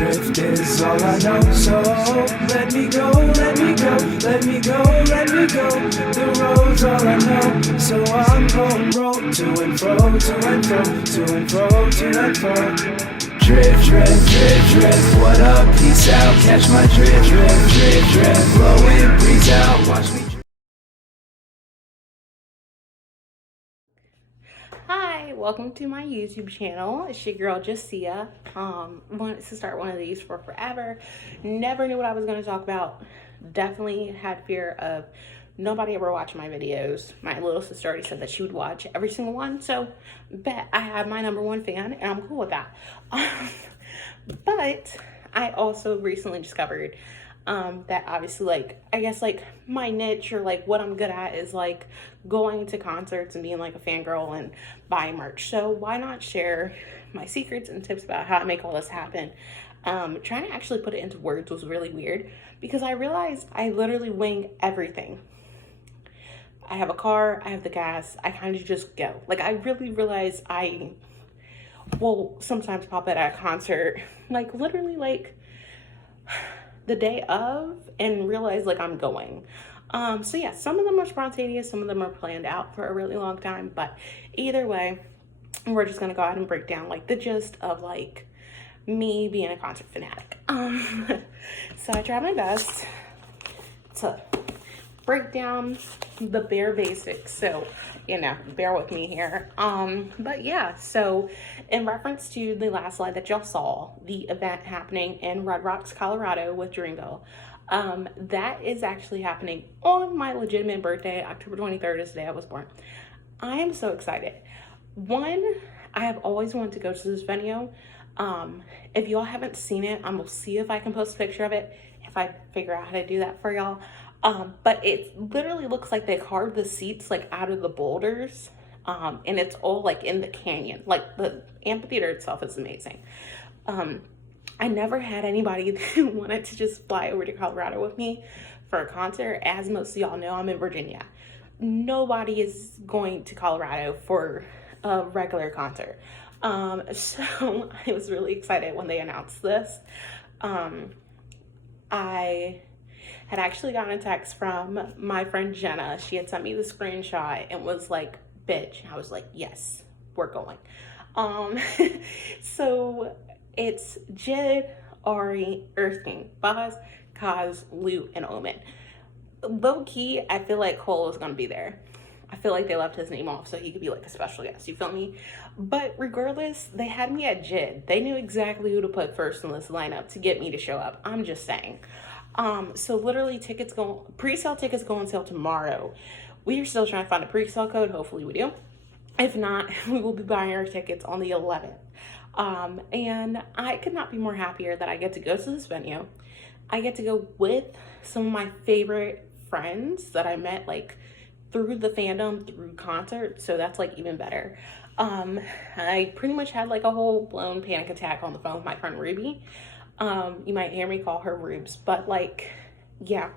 drift is all I know. So let me go, let me go, let me go, let me go. The road's all I know. So I'm going road to and fro, to and fro, to and fro, to and fro. Drift, drift, drift, drift, what up, peace out. Catch my drift, drift, drift, drift. Blowing breeze out, watch me. Hi, welcome to my YouTube channel. It's your girl Jasia. Wanted to start one of these for forever. Never knew what I was going to talk about. Definitely had fear of nobody ever watching my videos. My little sister already said that she would watch every single one, so bet I have my #1 fan and I'm cool with that. But I also recently discovered that obviously, like, I guess like my niche or like what I'm good at is like going to concerts and being like a fangirl and buying merch. So why not share my secrets and tips about how I make all this happen? Trying to actually put it into words was really weird because I realized I literally wing everything. I have a car, I have the gas, I kind of just go. Like, I really realize I will sometimes pop it at a concert, like literally like the day of, and realize like I'm going. So yeah, some of them are spontaneous, some of them are planned out for a really long time, but either way, we're just gonna go ahead and break down like the gist of like me being a concert fanatic. So I try my best to break down the bare basics, so you know, bear with me here. But yeah, so in reference to the last slide that y'all saw, the event happening in Red Rocks, Colorado with Dreamville, that is actually happening on my legitimate birthday. October 23rd is the day I was born. I am so excited. One, I have always wanted to go to this venue. If y'all haven't seen it, I'm gonna see if I can post a picture of it, if I figure out how to do that for y'all. But it literally looks like they carved the seats like out of the boulders, and it's all like in the canyon. Like, the amphitheater itself is amazing. I never had anybody who wanted to just fly over to Colorado with me for a concert. As most of y'all know, I'm in Virginia. Nobody is going to Colorado for a regular concert. So I was really excited when they announced this. I had actually gotten a text from my friend Jenna. She had sent me the screenshot and was like, bitch. And I was like, yes, we're going. So it's Jid, Ari, Earth King, Baz, Kaz, Lou, and Omen. Low key, I feel like Cole was gonna be there. I feel like they left his name off so he could be like a special guest, you feel me? But regardless, they had me at Jid. They knew exactly who to put first in this lineup to get me to show up. I'm just saying. So literally pre-sale tickets go on sale tomorrow. We are still trying to find a pre-sale code. Hopefully we do. If not, we will be buying our tickets on the 11th. And I could not be more happier that I get to go to this venue. I get to go with some of my favorite friends that I met like through the fandom, through concerts. So that's like even better. I pretty much had like a whole blown panic attack on the phone with my friend Ruby. You might hear me call her Rubes, but like, yeah,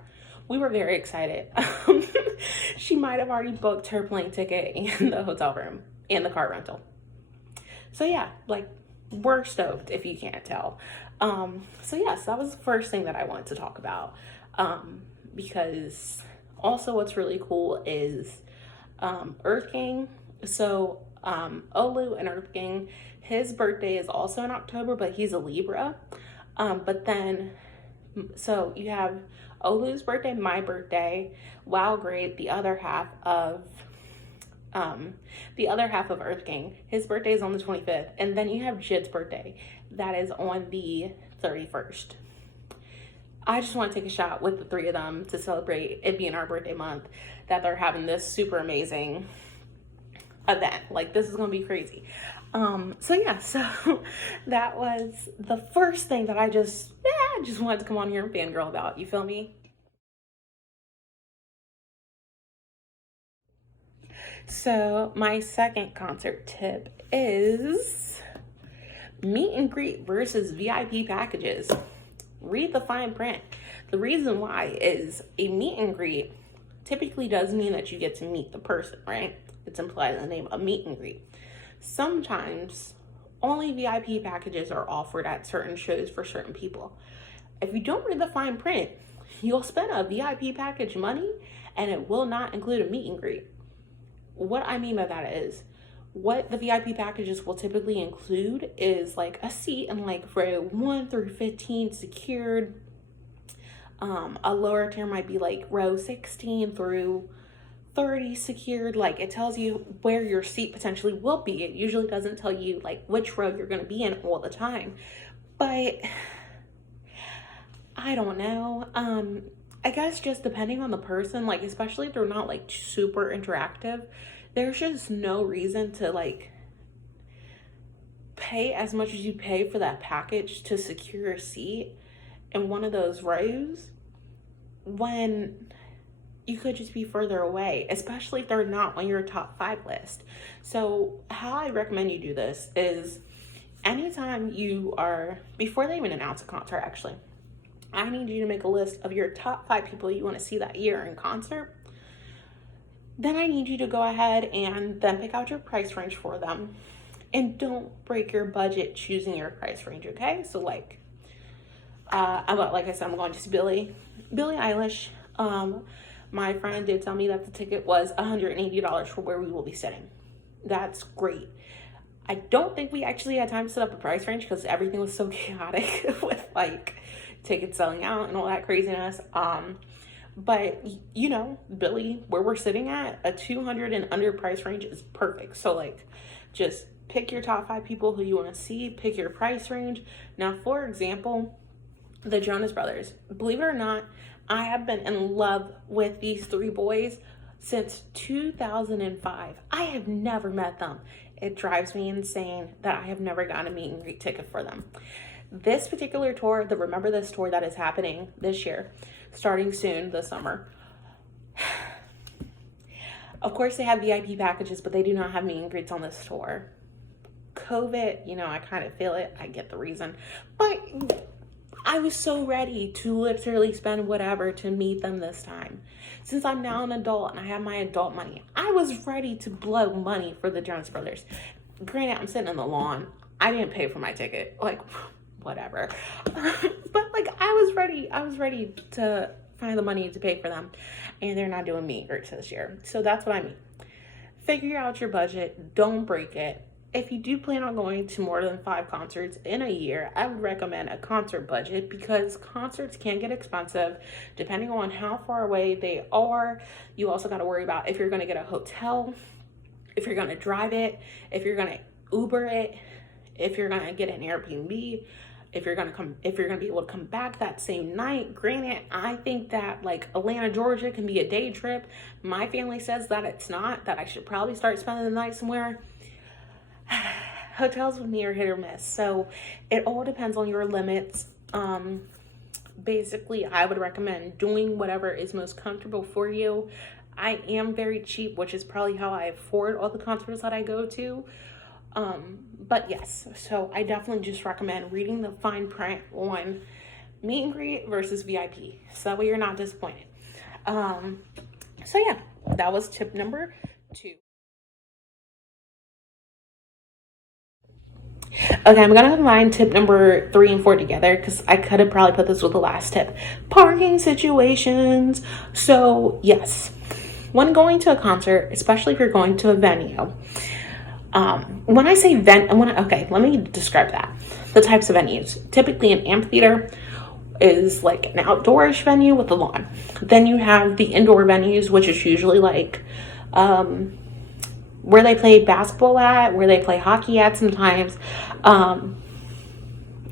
we were very excited. She might have already booked her plane ticket and the hotel room and the car rental. So yeah, like, we're stoked if you can't tell. So yes, that was the first thing that I wanted to talk about. Because also what's really cool is Earth King. So Olu and Earth King, his birthday is also in October, but he's a Libra. But then, so you have Olu's birthday, my birthday, Wow Great, the other half of Earth King. His birthday is on the 25th, and then you have Jid's birthday. That is on the 31st. I just want to take a shot with the three of them to celebrate it being our birthday month, that they're having this super amazing event. Like, this is gonna be crazy. So yeah, so that was the first thing that I just wanted to come on here and fangirl about, you feel me? So my second concert tip is meet and greet versus VIP packages. Read the fine print. The reason why is a meet and greet typically does mean that you get to meet the person, right? It's implied in the name, a meet and greet. Sometimes only VIP packages are offered at certain shows for certain people. If you don't read the fine print, you'll spend a VIP package money and it will not include a meet and greet. What I mean by that is, what the VIP packages will typically include is like a seat in like row 1 through 15 secured. A lower tier might be like row 16 through 30 secured. Like, it tells you where your seat potentially will be. It usually doesn't tell you like which row you're going to be in all the time. But I don't know. I guess just depending on the person, like, especially if they're not like super interactive, there's just no reason to like pay as much as you pay for that package to secure a seat in one of those rows when you could just be further away, especially if they're not on your top 5 list. So how I recommend you do this is, anytime you are, before they even announce a concert, actually, I need you to make a list of your top 5 people you want to see that year in concert. Then I need you to go ahead and then pick out your price range for them. And don't break your budget choosing your price range, okay? So like I said, I'm going to see Billie Eilish. My friend did tell me that the ticket was $180 for where we will be sitting. That's great. I don't think we actually had time to set up a price range because everything was so chaotic with like tickets selling out and all that craziness. But you know, Billie, where we're sitting at, a 200 and under price range is perfect. So like, just pick your top 5 people who you want to see, pick your price range. Now, for example, the Jonas Brothers, believe it or not, I have been in love with these 3 boys since 2005. I have never met them. It drives me insane that I have never gotten a meet and greet ticket for them. This particular tour, the Remember This tour that is happening this year, starting soon this summer. Of course, they have VIP packages, but they do not have meet and greets on this tour. COVID, you know, I kind of feel it. I get the reason. But I was so ready to literally spend whatever to meet them this time. Since I'm now an adult and I have my adult money, I was ready to blow money for the Jonas Brothers. Granted, I'm sitting on the lawn. I didn't pay for my ticket. Like, whatever. But like, I was ready to find the money to pay for them. And they're not doing meet and greets this year. So that's what I mean. Figure out your budget. Don't break it. If you do plan on going to more than 5 concerts in a year, I would recommend a concert budget, because concerts can get expensive depending on how far away they are. You also got to worry about if you're going to get a hotel, if you're going to drive it, if you're going to Uber it, if you're going to get an Airbnb, if you're going to be able to come back that same night. Granted, I think that like Atlanta, Georgia can be a day trip. My family says that it's not, that I should probably start spending the night somewhere. Hotels with me are hit or miss, so it all depends on your limits. Basically, I would recommend doing whatever is most comfortable for you. I am very cheap, which is probably how I afford all the concerts that I go to. But yes, so I definitely just recommend reading the fine print on meet and greet versus VIP, so that way you're not disappointed. So yeah, that was tip number 2. Okay, I'm gonna combine tip number 3 and 4 together because I could have probably put this with the last tip. Parking situations. So yes, when going to a concert, especially if you're going to a venue, when I say okay, let me describe that. The types of venues. Typically an amphitheater is like an outdoorish venue with a lawn. Then you have the indoor venues, which is usually like where they play basketball at, where they play hockey at sometimes.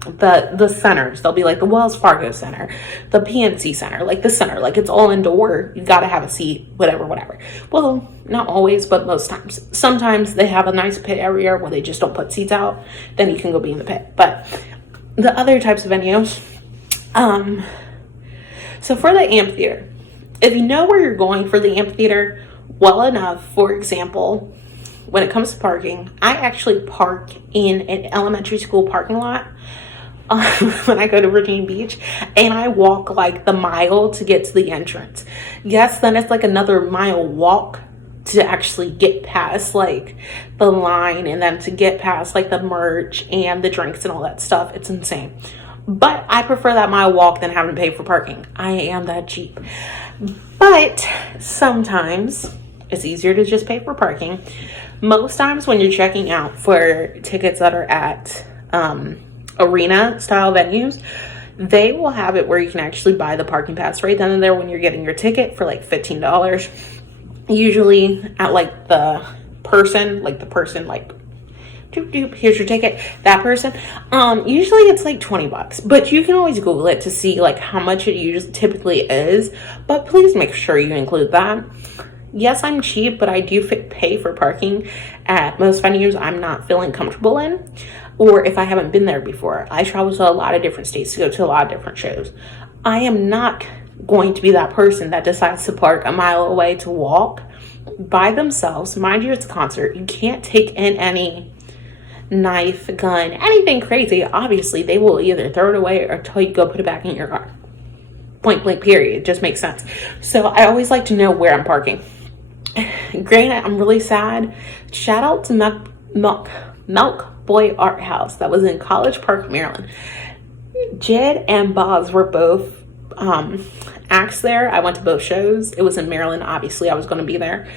The centers, they'll be like the Wells Fargo Center, the PNC Center, like the center, like it's all indoor. You gotta have a seat, whatever. Well, not always, but most times. Sometimes they have a nice pit area where they just don't put seats out. Then you can go be in the pit. But the other types of venues, so for the amphitheater, if you know where you're going for the amphitheater well enough, for example, when it comes to parking, I actually park in an elementary school parking lot when I go to Virginia Beach, and I walk like the mile to get to the entrance. Yes, then it's like another mile walk to actually get past like the line, and then to get past like the merch and the drinks and all that stuff. It's insane. But I prefer that mile walk than having to pay for parking. I am that cheap. But sometimes it's easier to just pay for parking. Most times when you're checking out for tickets that are at arena style venues, they will have it where you can actually buy the parking pass right then and there when you're getting your ticket for like $15. Usually at like the person like doop doop, here's your ticket, that person. Usually it's like $20, but you can always Google it to see like how much it usually typically is. But please make sure you include that. Yes, I'm cheap, but I do pay for parking at most venues I'm not feeling comfortable in, or if I haven't been there before. I travel to a lot of different states to go to a lot of different shows. I am not going to be that person that decides to park a mile away to walk by themselves. Mind you, it's a concert. You can't take in any knife, gun, anything crazy. Obviously, they will either throw it away or tell you to go put it back in your car. Point blank, period. It just makes sense. So I always like to know where I'm parking. Granted, I'm really sad. Shout out to Milk Boy Art House that was in College Park, Maryland. Jed and Bobs were both acts there. I went to both shows. It was in Maryland. Obviously, I was going to be there.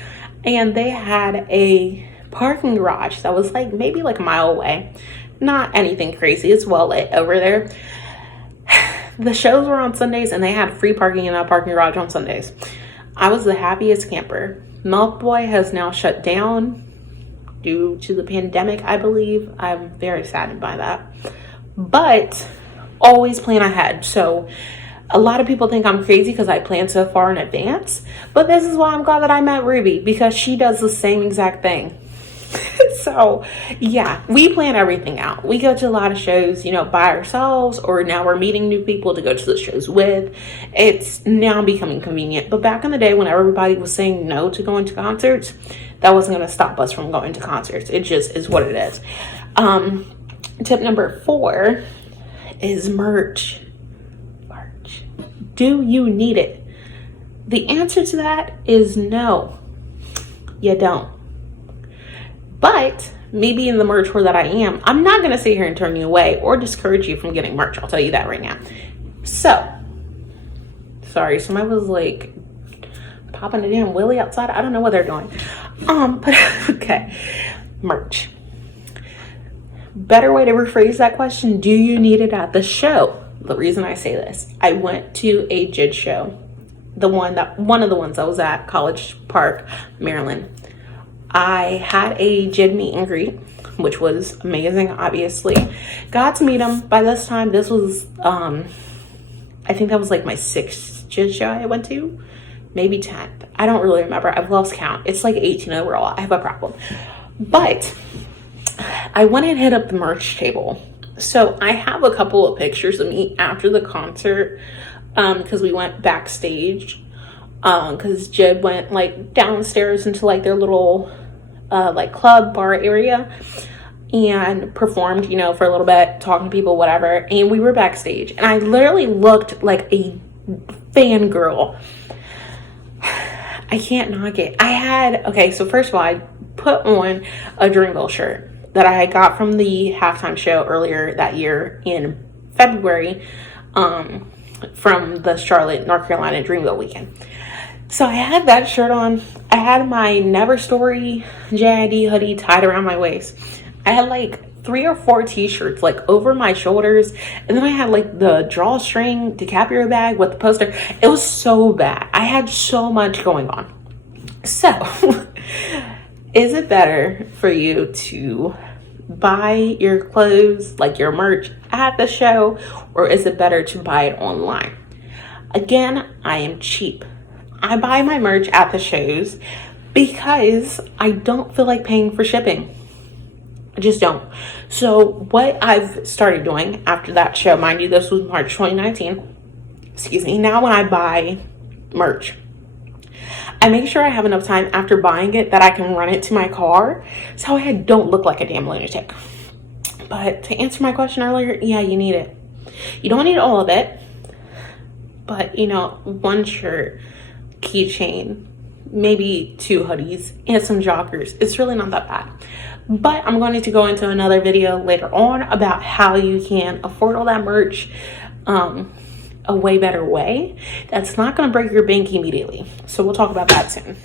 And they had a parking garage that was like maybe like a mile away. Not anything crazy. It's well lit over there. The shows were on Sundays and they had free parking in that parking garage on Sundays. I was the happiest camper. Milk Boy has now shut down due to the pandemic, I believe. I'm very saddened by that. But always plan ahead. So a lot of people think I'm crazy because I plan so far in advance. But this is why I'm glad that I met Ruby, because she does the same exact thing. So yeah, we plan everything out. We go to a lot of shows, by ourselves, or now we're meeting new people to go to the shows with. It's now becoming convenient. But back in the day when everybody was saying no to going to concerts, that wasn't going to stop us from going to concerts. It just is what it is. Tip number 4 is merch. Do you need it? The answer to that is no, you don't. But maybe in the merch where that I am, I'm not going to sit here and turn you away or discourage you from getting merch. I'll tell you that right now. So, sorry, somebody was like popping a damn willy outside. I don't know what they're doing. But okay, merch. Better way to rephrase that question, do you need it at the show? The reason I say this, I went to a JID show, one of the ones that was at College Park, Maryland. I had a JID meet and greet, which was amazing, obviously. Got to meet him. By this time, this was, I think that was like my 6th JID show I went to. Maybe 10th. I don't really remember. I've lost count. It's like 18 overall. I have a problem. But I went and hit up the merch table. So I have a couple of pictures of me after the concert, because we went backstage, because Jed went like downstairs into like their little like club bar area and performed, for a little bit, talking to people, whatever. And we were backstage and I literally looked like a fangirl. I can't knock it. So first of all, I put on a Dreamville shirt that I got from the halftime show earlier that year in February, from the Charlotte, North Carolina Dreamville weekend. So I had that shirt on. I had my Never Story JID hoodie tied around my waist. I had like 3 or 4 t-shirts like over my shoulders. And then I had like the drawstring DiCaprio bag with the poster. It was so bad. I had so much going on. So is it better for you to buy your clothes, like your merch, at the show, or is it better to buy it online? Again, I am cheap. I buy my merch at the shows because I don't feel like paying for shipping. I just don't. So what I've started doing after that show, mind you, this was March 2019. Excuse me. Now when I buy merch, I make sure I have enough time after buying it that I can run it to my car so I don't look like a damn lunatic. But to answer my question earlier, yeah, you need it. You don't need all of it, but one shirt, keychain, maybe 2 hoodies and some joggers. It's really not that bad. But I'm going to go into another video later on about how you can afford all that merch a way better way that's not going to break your bank immediately. So we'll talk about that soon.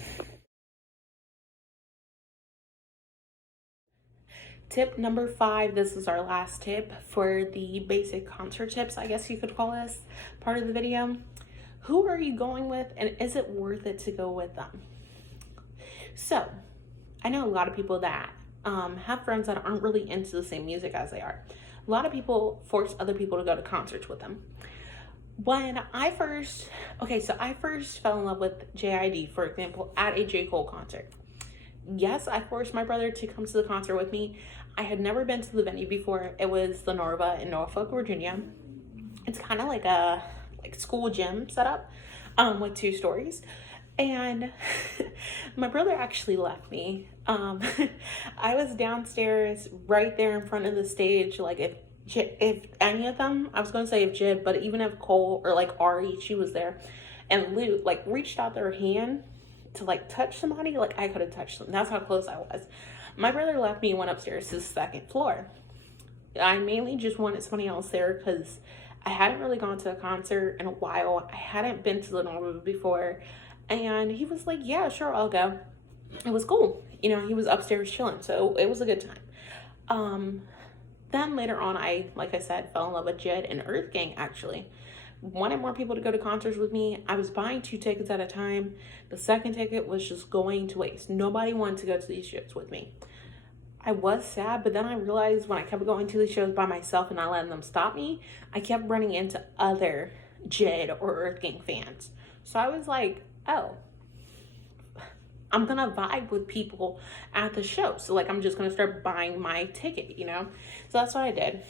Tip number 5, this is our last tip for the basic concert tips, I guess you could call this part of the video. Who are you going with, and is it worth it to go with them? So I know a lot of people that have friends that aren't really into the same music as they are. A lot of people force other people to go to concerts with them. When I first fell in love with JID, for example, at a J. Cole concert. Yes, I forced my brother to come to the concert with me. I had never been to the venue before. It was the Norva in Norfolk, Virginia. It's kind of like a school gym setup with 2 stories. And my brother actually left me. I was downstairs right there in front of the stage. Like if any of them, I was going to say if Jib, but even if Cole or like Ari, she was there, and Lou like reached out their hand to like touch somebody, like I could have touched them. That's how close I was. My brother left me and went upstairs to the 2nd floor. I mainly just wanted somebody else there because I hadn't really gone to a concert in a while. I hadn't been to the Norva before. And he was like, yeah, sure, I'll go. It was cool. You know, he was upstairs chilling, so it was a good time. Then later on, like I said, fell in love with Jed and Earth Gang, actually. Wanted more people to go to concerts with me. I was buying 2 tickets at a time. The 2nd ticket was just going to waste. Nobody wanted to go to these shows with me. I was sad, but then I realized when I kept going to these shows by myself and not letting them stop me, I kept running into other Jed or Earth Gang fans. So I was like, oh, I'm gonna vibe with people at the show. So like, I'm just gonna start buying my ticket, you know? So that's what I did.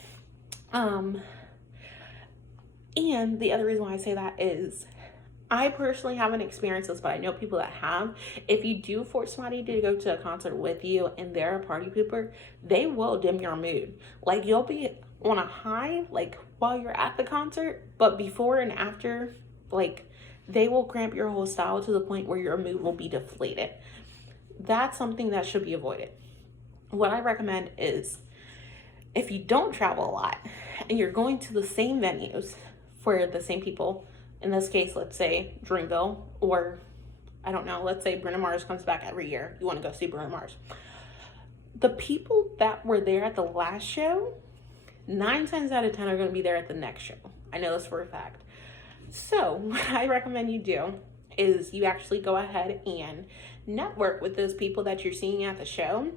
And the other reason why I say that is I personally haven't experienced this, but I know people that have. If you do force somebody to go to a concert with you and they're a party pooper, they will dim your mood. Like, you'll be on a high, like, while you're at the concert, but before and after, like, they will cramp your whole style to the point where your mood will be deflated. That's something that should be avoided. What I recommend is, if you don't travel a lot and you're going to the same venues for the same people, in this case, let's say Dreamville, or I don't know, let's say Bruno Mars comes back every year. You want to go see Bruno Mars. The people that were there at the last show, 9 times out of 10 are going to be there at the next show. I know this for a fact. So what I recommend you do is you actually go ahead and network with those people that you're seeing at the show.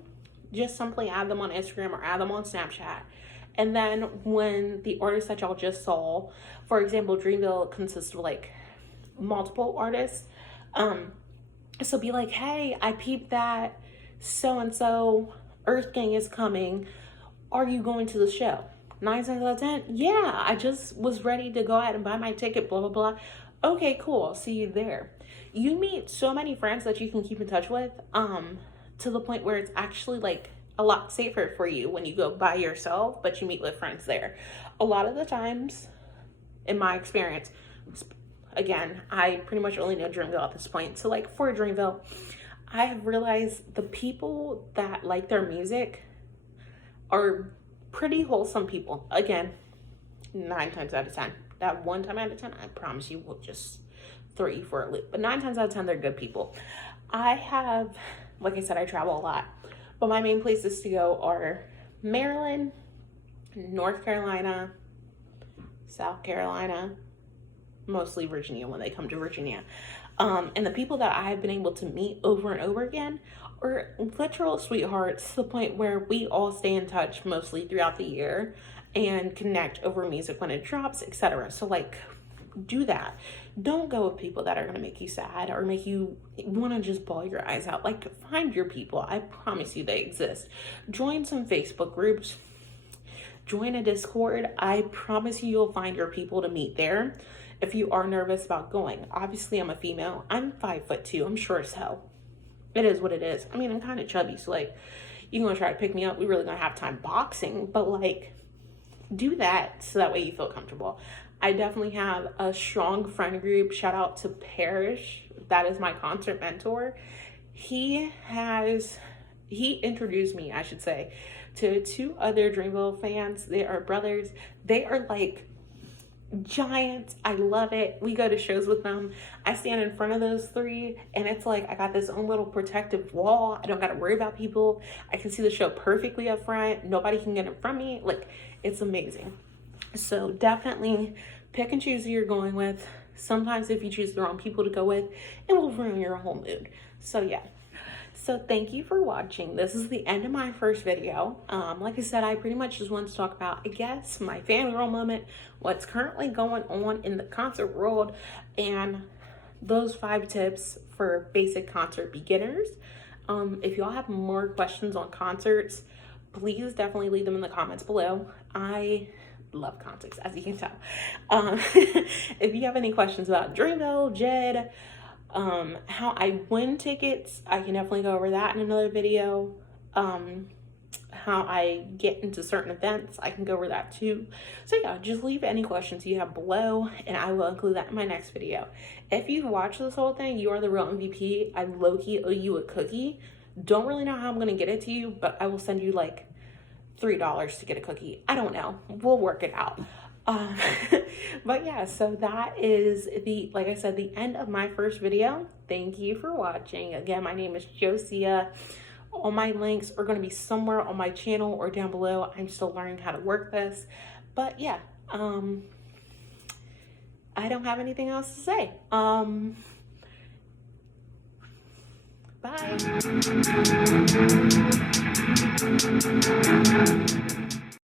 Just simply add them on Instagram or add them on Snapchat. And then when the artists that y'all just saw, for example, Dreamville consists of like multiple artists. So be like, hey, I peeped that so-and-so Earth Gang is coming. Are you going to the show? 9 times out of 10, yeah, I just was ready to go ahead and buy my ticket, blah, blah, blah. Okay, cool, I'll see you there. You meet so many friends that you can keep in touch with, to the point where it's actually like a lot safer for you when you go by yourself, but you meet with friends there. A lot of the times, in my experience, again, I pretty much only know Dreamville at this point. So like for Dreamville, I have realized the people that like their music are pretty wholesome people. Again, 9 times out of 10. That 1 time out of 10, I promise you will just throw you for a loop. But 9 times out of 10, they're good people. I have, like I said, I travel a lot. But my main places to go are Maryland, North Carolina, South Carolina, mostly Virginia when they come to Virginia. And the people that I've been able to meet over and over again are literal sweethearts, to the point where we all stay in touch mostly throughout the year and connect over music when it drops, etc. So like, do that. Don't go with people that are going to make you sad or make you want to just bawl your eyes out. Like, find your people. I promise you they exist. Join some Facebook groups. Join a Discord. I promise you'll find your people to meet there if you are nervous about going. Obviously, I'm a female. I'm 5'2". I'm short as hell. It is what it is. I mean, I'm kind of chubby, so like, you're going to try to pick me up. We really going to have time boxing, but like, do that so that way you feel comfortable. I definitely have a strong friend group. Shout out to Parrish. That is my concert mentor. He introduced me, I should say, to 2 other Dreamville fans. They are brothers. They are like giants. I love it. We go to shows with them. I stand in front of those 3 and it's like I got this own little protective wall. I don't got to worry about people. I can see the show perfectly up front. Nobody can get in front of me. Like, it's amazing. So definitely pick and choose who you're going with. Sometimes if you choose the wrong people to go with, it will ruin your whole mood. So yeah. So thank you for watching. This is the end of my first video. Like I said, I pretty much just wanted to talk about, I guess, my fangirl moment, what's currently going on in the concert world, and those 5 tips for basic concert beginners. If y'all have more questions on concerts, please definitely leave them in the comments below. I love concerts, as you can tell. If you have any questions about Dreamville, Jed, how I win tickets, I can definitely go over that in another video. How I get into certain events, I can go over that too. So yeah, just leave any questions you have below and I will include that in my next video. If you've watched this whole thing, you are the real MVP. I low-key owe you a cookie. Don't really know how I'm gonna get it to you, but I will send you like $3 to get a cookie. I don't know, we'll work it out. But yeah, so that is like I said, the end of my first video. Thank you for watching. Again, my name is Josia. All my links are going to be somewhere on my channel or down below. I'm still learning how to work this, but yeah, I don't have anything else to say. Bye.